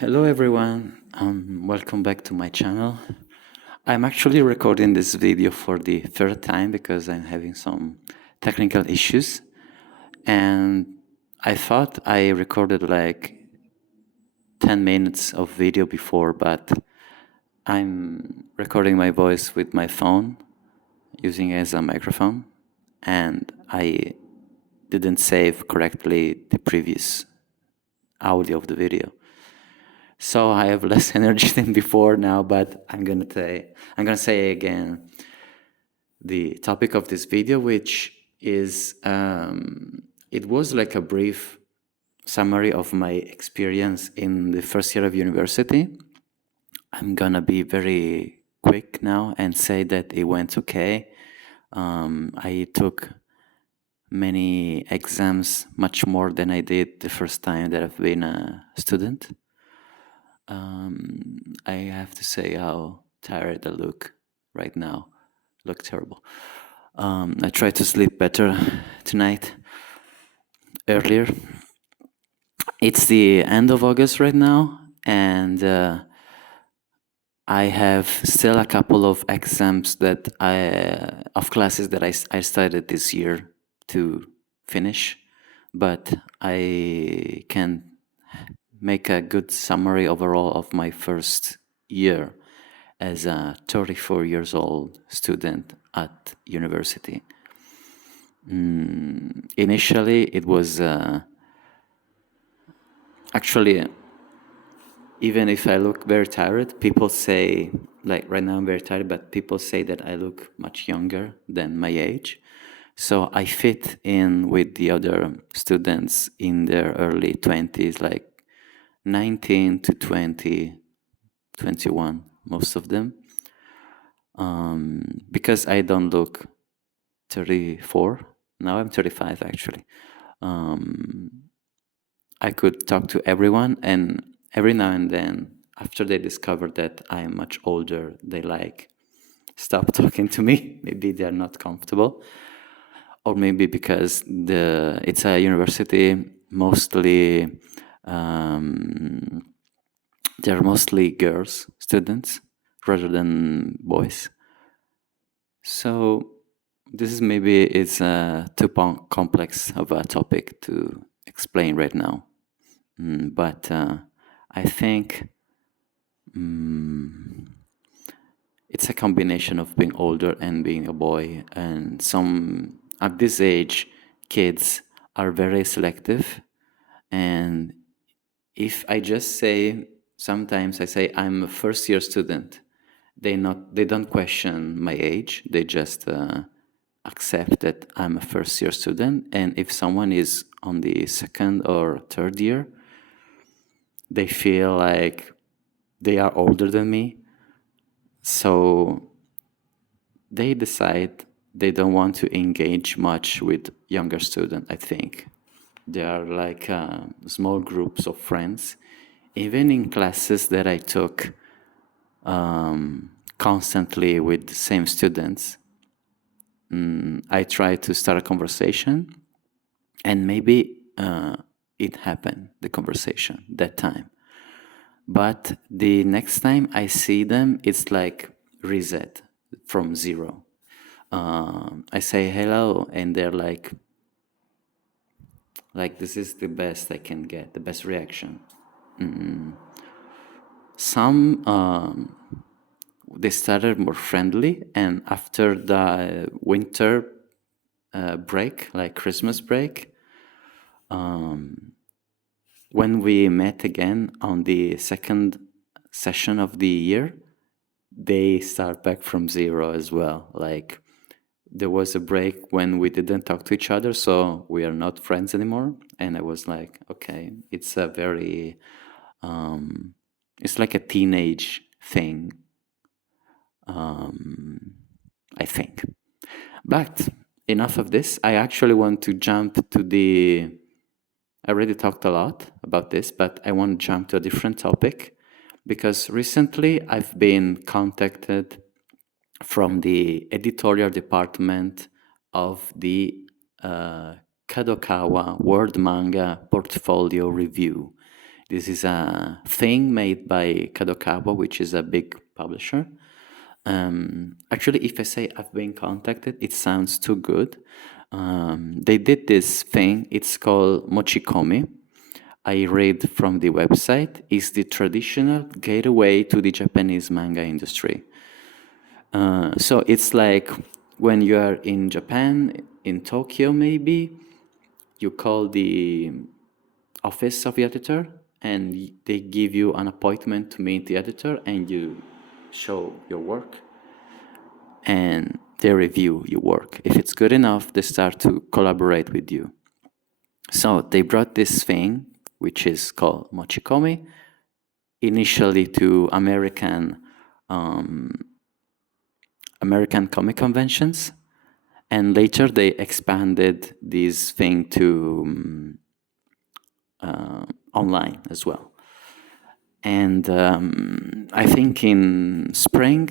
Hello everyone, welcome back to my channel. I'm actually recording this video for the third time because I'm having some technical issues, and I thought I recorded like 10 minutes of video before, but I'm recording my voice with my phone using it as a microphone, and I didn't save correctly the previous audio of the video. So I have less energy than before now, but I'm gonna say again the topic of this video, which is it was like a brief summary of my experience in the first year of university. I'm gonna be very quick now and say that it went okay. I took many exams, much more than I did the first time that I've been a student. I have to say how tired I look right now. Look terrible. I tried to sleep better tonight, earlier. It's the end of August right now, and I have still a couple of exams that of classes that I studied this year to finish, but I can make a good summary overall of my first year as a 34 years old student at university. Initially, it was actually, even if I look very tired, people say, like right now I'm very tired, but people say that I look much younger than my age. So I fit in with the other students in their early 20s, like 19 to 20, 21, most of them. Because I don't look 34, now I'm 35 actually. I could talk to everyone, and every now and then, after they discover that I am much older, they like stop talking to me. Maybe they're not comfortable, or maybe because it's a university, mostly they're mostly girls students rather than boys. So this is maybe it's too complex of a topic to explain right now. But I think it's a combination of being older and being a boy. And some, at this age, kids are very selective. And if I just say, sometimes I say I'm a first year student, they don't question my age. They just accept that I'm a first year student. And if someone is on the second or third year, they feel like they are older than me. So they decide they don't want to engage much with younger students, I think. They are like small groups of friends. Even in classes that I took constantly with the same students, I try to start a conversation, and maybe it happened, the conversation, that time. But the next time I see them, it's like reset from zero. I say hello, and they're like this is the best I can get, the best reaction. Some they started more friendly, and after the winter break, like Christmas break, when we met again on the second session of the year, they start back from zero as well. Like there was a break when we didn't talk to each other, so we are not friends anymore. And I was like, okay, it's a very, it's like a teenage thing, I think. But enough of this. I actually want to jump to the. I already talked a lot about this, but I want to jump to a different topic because recently I've been contacted from the editorial department of the Kadokawa World Manga Portfolio Review. This is a thing made by Kadokawa, which is a big publisher. Actually, if I say I've been contacted, it sounds too good. They did this thing, it's called Mochikomi. I read from the website, is the traditional gateway to the Japanese manga industry. So it's like when you are in Japan, in Tokyo maybe, you call the office of the editor and they give you an appointment to meet the editor and you show your work and they review your work. If it's good enough, they start to collaborate with you. So they brought this thing, which is called Mochikomi, initially to American comic conventions, and later they expanded this thing to online as well. And I think in spring,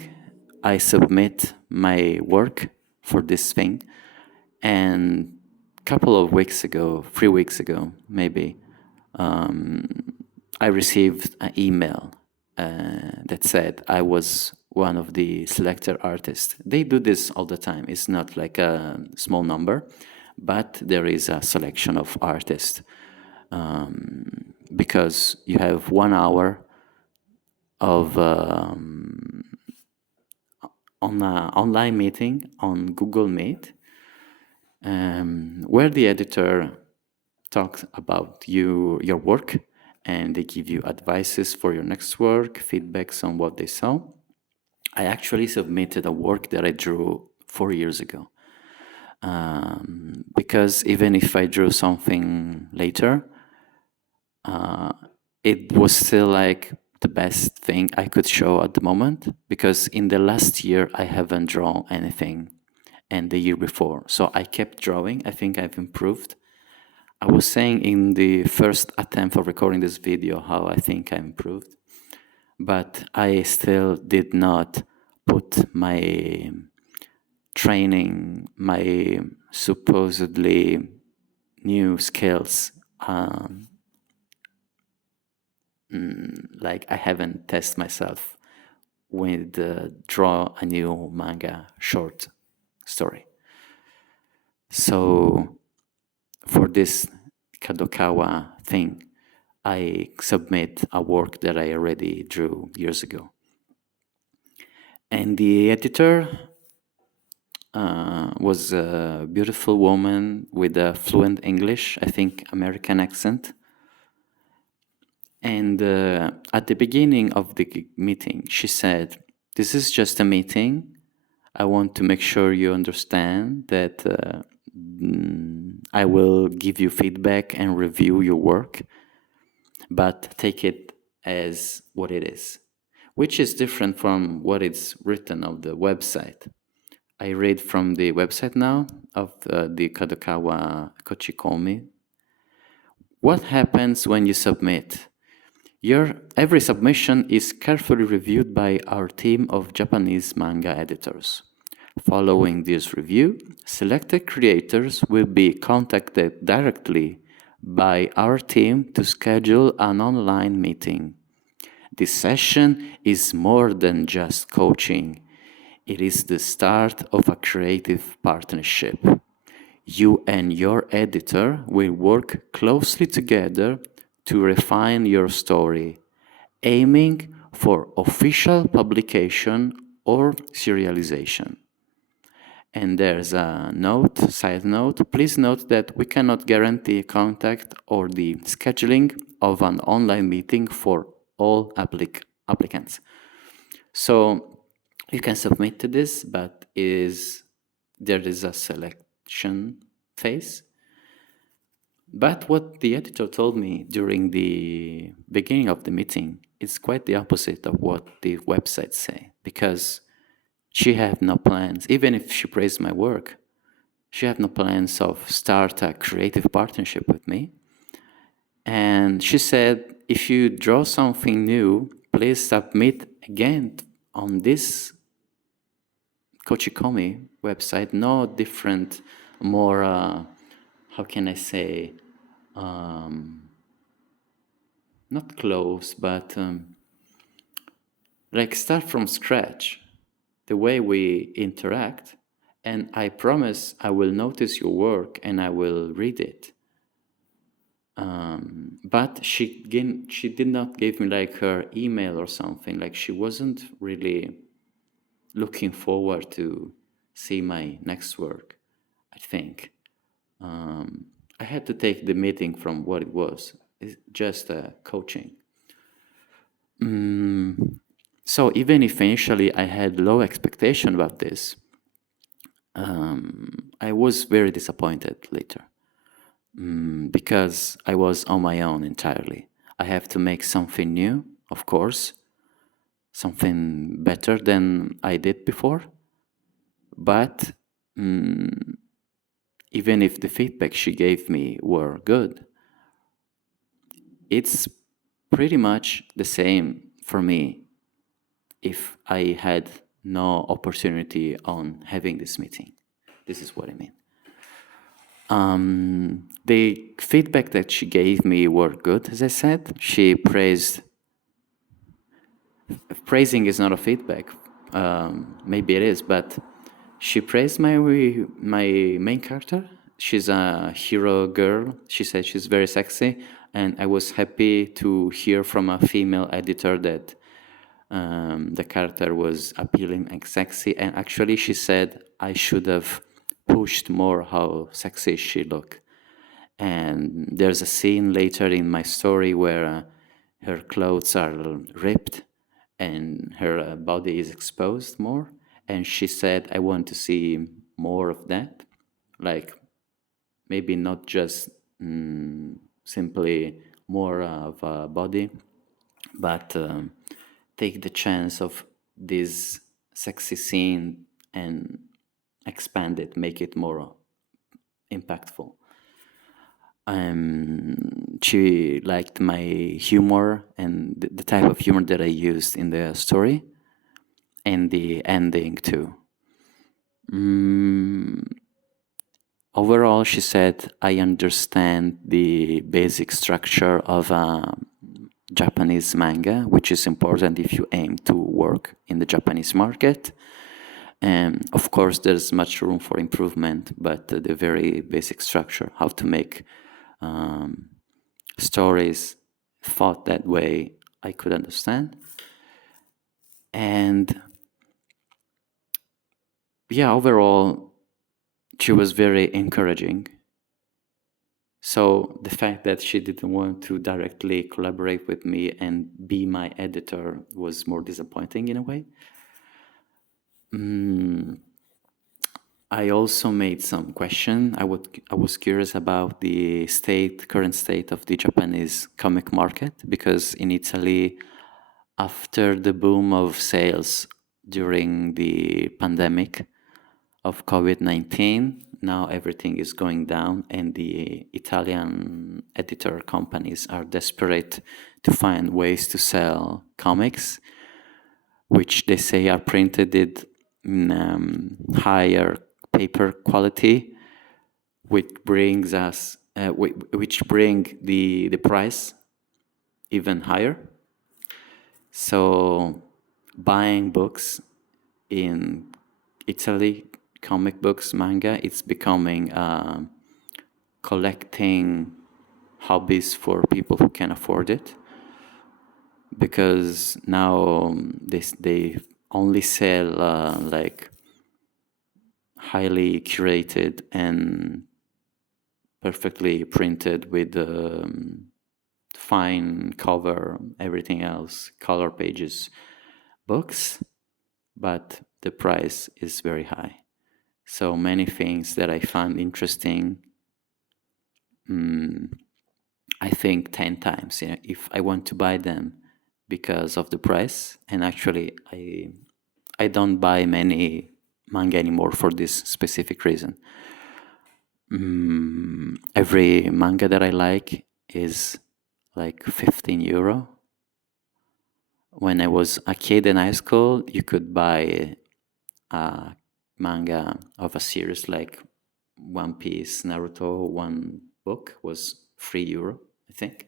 I submit my work for this thing. And a couple of weeks ago, 3 weeks ago, maybe, I received an email that said I was one of the selected artists. They do this all the time. It's not like a small number, but there is a selection of artists because you have 1 hour of on an online meeting on Google Meet where the editor talks about your work and they give you advices for your next work, feedbacks on what they saw. I actually submitted a work that I drew 4 years ago. Because even if I drew something later, it was still like the best thing I could show at the moment, because in the last year I haven't drawn anything, and the year before. So I kept drawing. I think I've improved. I was saying in the first attempt of recording this video how I think I improved, but I still did not put my training, my supposedly new skills, like I haven't tested myself with draw a new manga short story. So for this Kadokawa thing, I submit a work that I already drew years ago. And the editor was a beautiful woman with a fluent English, I think American accent. And at the beginning of the meeting, she said, "This is just a meeting. I want to make sure you understand that I will give you feedback and review your work, but take it as what it is," which is different from what is written on the website. I read from the website now of the Kadokawa Kochikomi. What happens when you submit? Every submission is carefully reviewed by our team of Japanese manga editors. Following this review, selected creators will be contacted directly by our team to schedule an online meeting. This session is more than just coaching. It is the start of a creative partnership. You and your editor will work closely together to refine your story, aiming for official publication or serialization. And there's a note, side note, please note that we cannot guarantee contact or the scheduling of an online meeting for all applicants. So you can submit to this, but there is a selection phase. But what the editor told me during the beginning of the meeting is quite the opposite of what the websites say, because she had no plans, even if she praised my work, she had no plans of start a creative partnership with me. And she said, if you draw something new, please submit again on this Kochikomi website, no different, more, how can I say, not not close, but like start from scratch, the way we interact. And I promise I will notice your work and I will read it. But she did not give me like her email or something. Like she wasn't really looking forward to see my next work, I think. I had to take the meeting from what it was. It's just coaching. So even if initially I had low expectation about this, I was very disappointed later because I was on my own entirely. I have to make something new, of course, something better than I did before. But even if the feedback she gave me were good, it's pretty much the same for me if I had no opportunity on having this meeting. This is what I mean. The feedback that she gave me were good, as I said. She praising is not a feedback. Maybe it is, but she praised my main character. She's a hero girl. She said she's very sexy, and I was happy to hear from a female editor that the character was appealing and sexy. And actually, she said I should have pushed more how sexy she looked. And there's a scene later in my story where her clothes are ripped and her body is exposed more. And she said, I want to see more of that. Like maybe not just simply more of a body, but take the chance of this sexy scene and expand it, make it more impactful. She liked my humor and the type of humor that I used in the story and the ending too. Overall, she said, I understand the basic structure of a Japanese manga, which is important if you aim to work in the Japanese market. And of course, there's much room for improvement, but the very basic structure, how to make stories thought that way, I could understand. And yeah, overall, she was very encouraging. So the fact that she didn't want to directly collaborate with me and be my editor was more disappointing in a way. I also made some question. I was curious about the current state of the Japanese comic market, because in Italy, after the boom of sales during the pandemic of COVID-19, now everything is going down and the Italian editor companies are desperate to find ways to sell comics, which they say are printed in higher paper quality, which brings us, which bring the price even higher. So buying books in Italy, comic books, manga, it's becoming collecting hobbies for people who can afford it, because now they only sell like highly curated and perfectly printed with fine cover, everything else, color pages books, but the price is very high. So many things that I find interesting, I think 10 times, if I want to buy them because of the price. And actually, I don't buy many manga anymore for this specific reason. Every manga that I like is like 15 euro. When I was a kid in high school, you could buy a manga of a series like One Piece, Naruto, one book was €3, I think.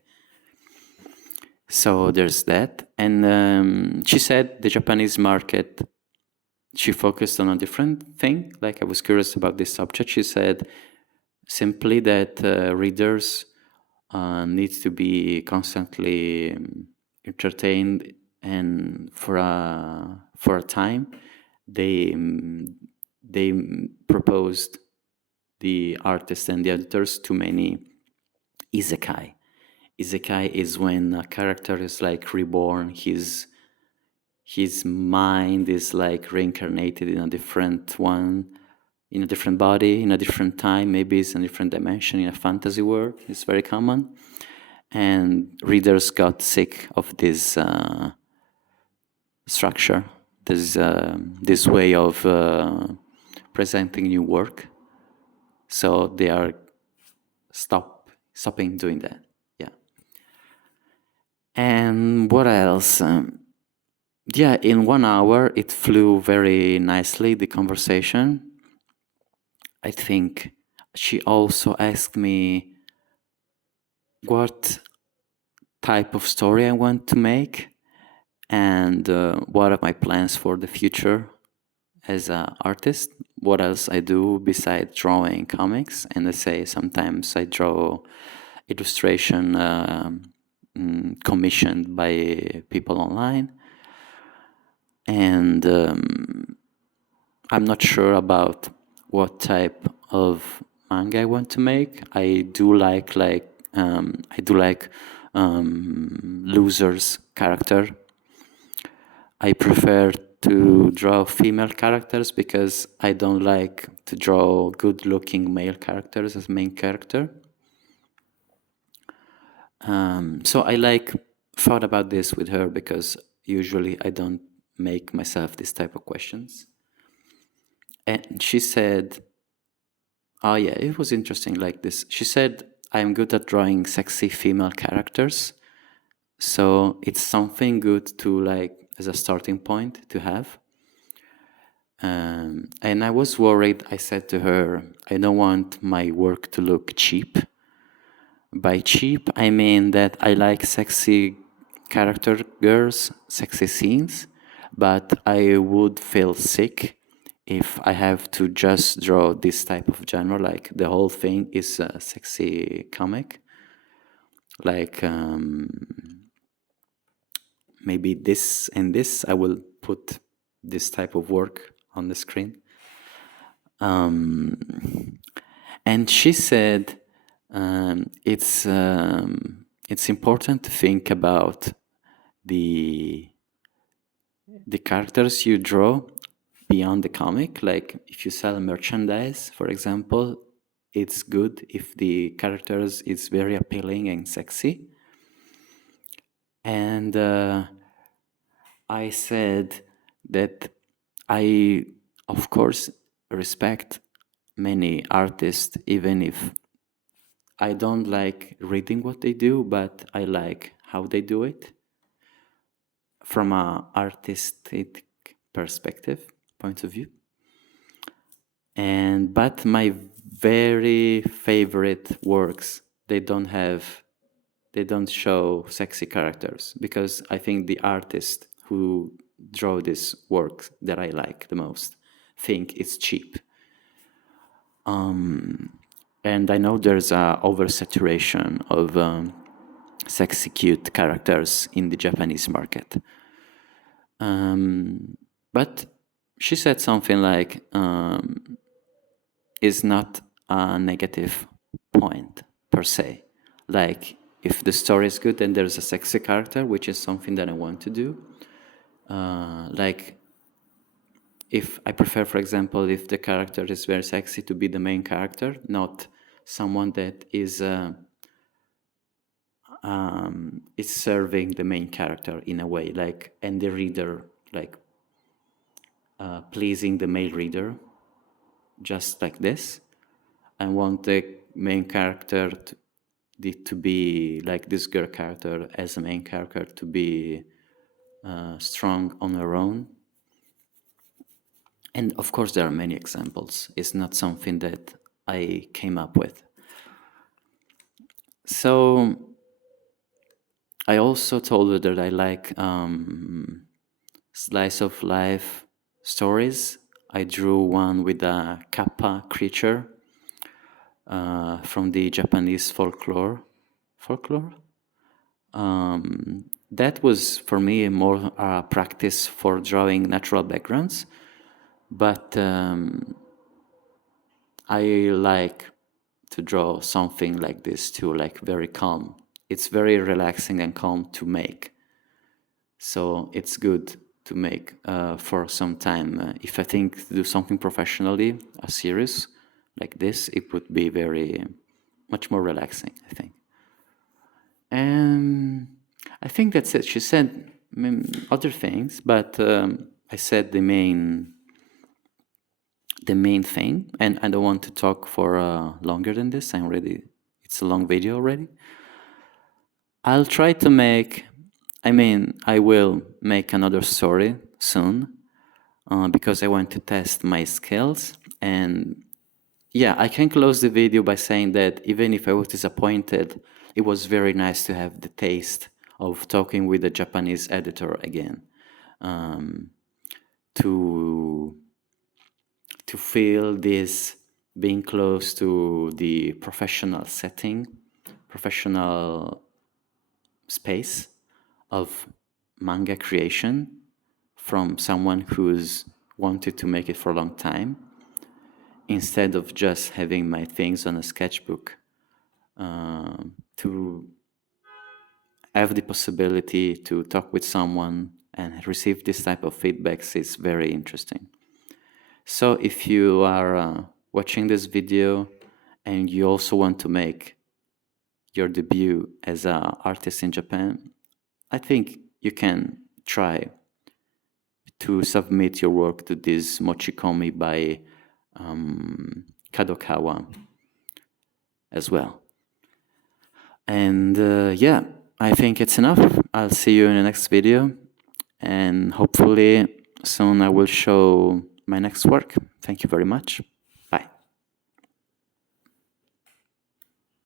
So there's that. And she said the Japanese market, she focused on a different thing. Like, I was curious about this subject. She said simply that readers need to be constantly entertained, and for a time they proposed the artists and the editors too many isekai. Isekai is when a character is like reborn. His mind is like reincarnated in a different one, in a different body, in a different time. Maybe it's in a different dimension, in a fantasy world. It's very common. And readers got sick of this structure, this way of presenting new work. So they are stopping doing that. Yeah. And what else? Yeah, in 1 hour it flew very nicely, the conversation. I think she also asked me what type of story I want to make, and what are my plans for the future as an artist, what else I do besides drawing comics. And I say sometimes I draw illustration commissioned by people online. And I'm not sure about what type of manga I want to make. I do like losers character. I prefer to draw female characters because I don't like to draw good-looking male characters as main character. So I thought about this with her because usually I don't make myself this type of questions. And she said, oh yeah, it was interesting like this. She said, I'm good at drawing sexy female characters. So it's something good to like as a starting point to have. And I was worried. I said to her, I don't want my work to look cheap. By cheap, I mean that I like sexy character girls, sexy scenes, but I would feel sick if I have to just draw this type of genre, like the whole thing is a sexy comic. Like maybe this and this, I will put this type of work on the screen. And she said it's important to think about the characters you draw beyond the comic. Like if you sell merchandise, for example, it's good if the characters is very appealing and sexy. And I said that I, of course, respect many artists, even if I don't like reading what they do, but I like how they do it from an artistic perspective, point of view. But my very favorite works, they don't show sexy characters, because I think the artist who draw this work that I like the most think it's cheap. And I know there's a oversaturation of sexy cute characters in the Japanese market. But she said something like, is not a negative point per se. Like if the story is good and there's a sexy character, which is something that I want to do. Like if I prefer, for example, if the character is very sexy, to be the main character, not someone that is serving the main character in a way, like, and the reader, like pleasing the male reader, just like this. I want the main character to be like this girl character as a main character, to be strong on her own. And of course there are many examples. It's not something that I came up with. So I also told her that I like slice of life stories. I drew one with a kappa creature from the Japanese folklore. Folklore? That was for me more a practice for drawing natural backgrounds, but I like to draw something like this too, like very calm. It's very relaxing and calm to make. So it's good to make for some time. If I think to do something professionally, a series like this, it would be very much more relaxing, I think. And I think that's it. She said other things, but I said the main thing, and I don't want to talk for longer than this. I'm ready. It's a long video already. I'll try to make. I will make another story soon because I want to test my skills. And yeah, I can close the video by saying that even if I was disappointed, it was very nice to have the taste of talking with a Japanese editor again, to feel this being close to the professional setting, professional space of manga creation from someone who's wanted to make it for a long time, instead of just having my things on a sketchbook. To have the possibility to talk with someone and receive this type of feedbacks is very interesting. So if you are watching this video and you also want to make your debut as an artist in Japan, I think you can try to submit your work to this Mochikomi by Kadokawa as well. And yeah, I think it's enough. I'll see you in the next video, and hopefully soon I will show my next work. Thank you very much.